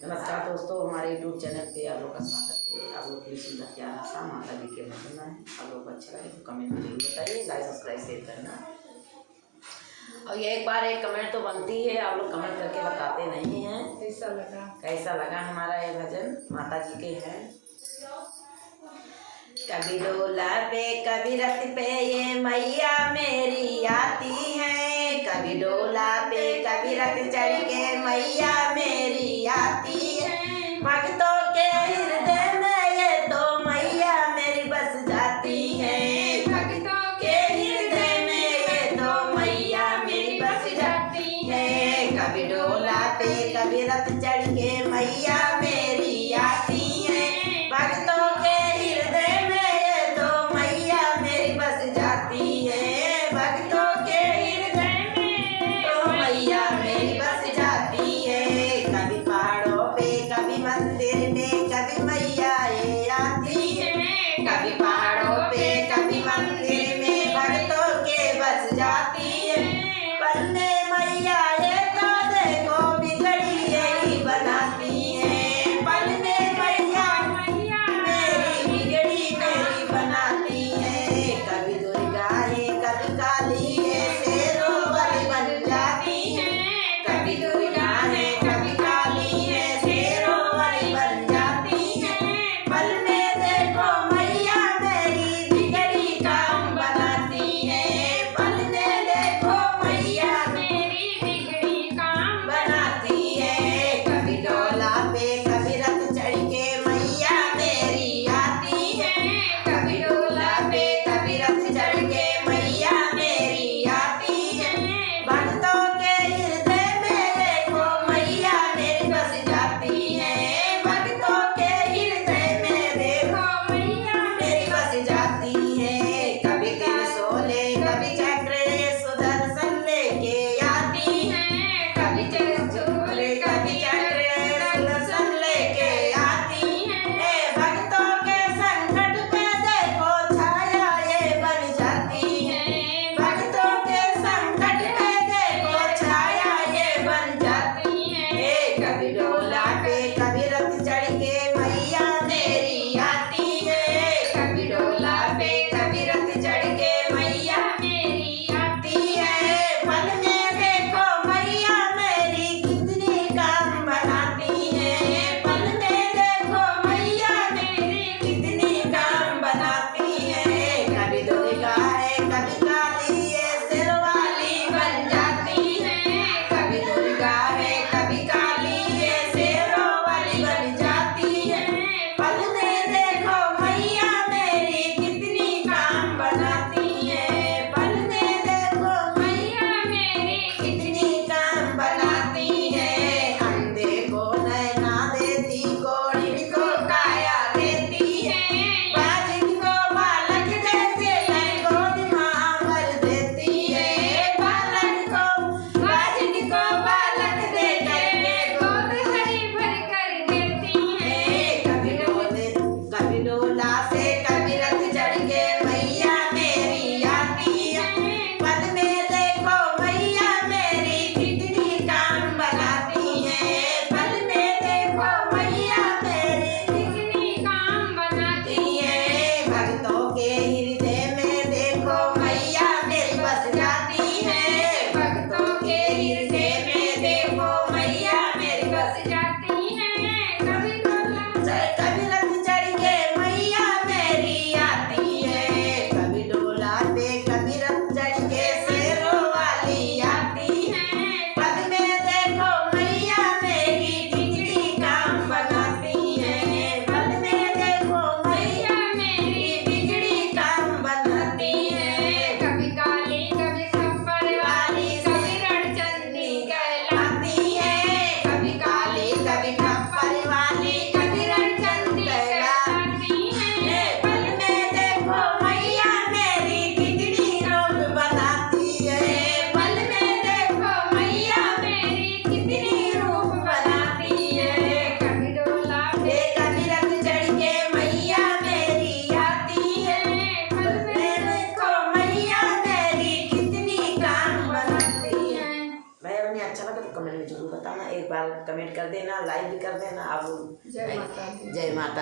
नमस्कार दोस्तों, हमारे यूट्यूब चैनल पे आप लोग का स्वागत है। आप लोग की सुंदर प्यारा सा माता जी के भजन है। आप लोग को अच्छा लगे तो कमेंट में जरूर बताइए, लाइक सब्सक्राइब शेयर करना। और ये एक बार एक कमेंट तो बनती है, आप लोग कमेंट करके बताते नहीं हैं कैसा लगा हमारा ये भजन माता जी के हैं। कभी डोला पे कभी रथ पे ये मैया मेरी आती है। कभी डोला पे कभी रथ चढ़ के मैया मेरी आती है। भक्तों के हृदय में ये तो मैया मेरी बस जाती है। भक्तों के हृदय में ये तो मैया मेरी बस जाती है। कभी डोला पे कभी रथ चढ़ के मैया मेरी आती है। भक्तों के हृदय में ये तो मैया मेरी बस जाती है। भक्तों के हृदय में तो मैया मेरी बस जाती है। कभी पहाड़ों पे कभी मंदिर में कभी मैया ये आती है। कभी पहाड़ों पे कभी मंदिर में भक्तों के बस जाती है। पन्ने मैया ये तो देखो बिगड़ी यही बनाती है। पन्ने मैया मेरी बिगड़ी मेरी बनाती है। कभी दुर्गा है कभी काली है, शेरों वाली बन जाती है। कभी दुर्गा है कभी काली है, शेरों वाली बन जाती है। पल में देखो मैया मेरी बिगड़ी काम बनाती है। पल में देखो मैया मेरी बिगड़ी काम बनाती है। कभी डोला पे कभी रथ चढ़ के मैया मेरी आती है। कभी डोला पे कभी रथ चढ़ के मैया मेरी आती है। भक्तों के हृदय में देखो मैया मेरी बस जाती है। भक्तों के हृदय में देखो मैया मेरी बस जाती है। कभी त्रिशूल कभी चक्र सुदर्शन लेके आती है। कभी त्रिशूल कभी चक्र सुदर्शन लेके आती है। भक्तों के संकट पे देखो छाया ये बन जाती है। भक्तों के संकट पे देखो छाया ये बन जाती है। कभी डोला पे कभी रथ चढ़ के मैया मेरी आती है। कभी डोला पे कभी रथ चढ़ के मैया मेरी आती है। पल में देखो मैया मेरी कितनी काम बनाती है। पल में देखो मैया मेरी कितनी काम बनाती है। कभी दुर्गा है कभी काली है, शेर वाली बन जाती है। कभी दुर्गा है कभी काली है, शेरों वाली बन जाती है। पल में देखो मैया मेरी कितनी काम बनाती है। पल में देखो मैया मेरी कितनी काम बनाती है। अंधे को नैना देती, कोढ़ी को काया देती है। बाजिन को बालक देते कर गोद माँ भर देती है। बालक को बाजिन को बालक देकर के गोद हरी भर कर देती है। कभी डोला से कभी रथ चढ़ के मैया मेरी आती है। पल में देखो मैया मेरी कितनी काम बनाती है। पल में देखो मैया मेरी कितनी काम बनाती है। भक्तों के हृदय में देखो मैया मेरी बस जाती है। भक्तों के हृदय में देखो मैया मेरी बस जाती है। कभी रथ चढ़ के मैया मेरी आती है। कभी डोला पे कभी रथ चढ़ के शेरों वाली आती है। पल में देखो मैया मेरी कितनी काम बनाती है। पल में देखो मैया मेरी बिगड़ी काम बनाती है। कभी काली कभी खप्पर वाली, कभी रणचंडी कहलाती है। कभी काली कभी कमेंट कर देना, लाइक भी कर देना। अब जय माता दी। जय माता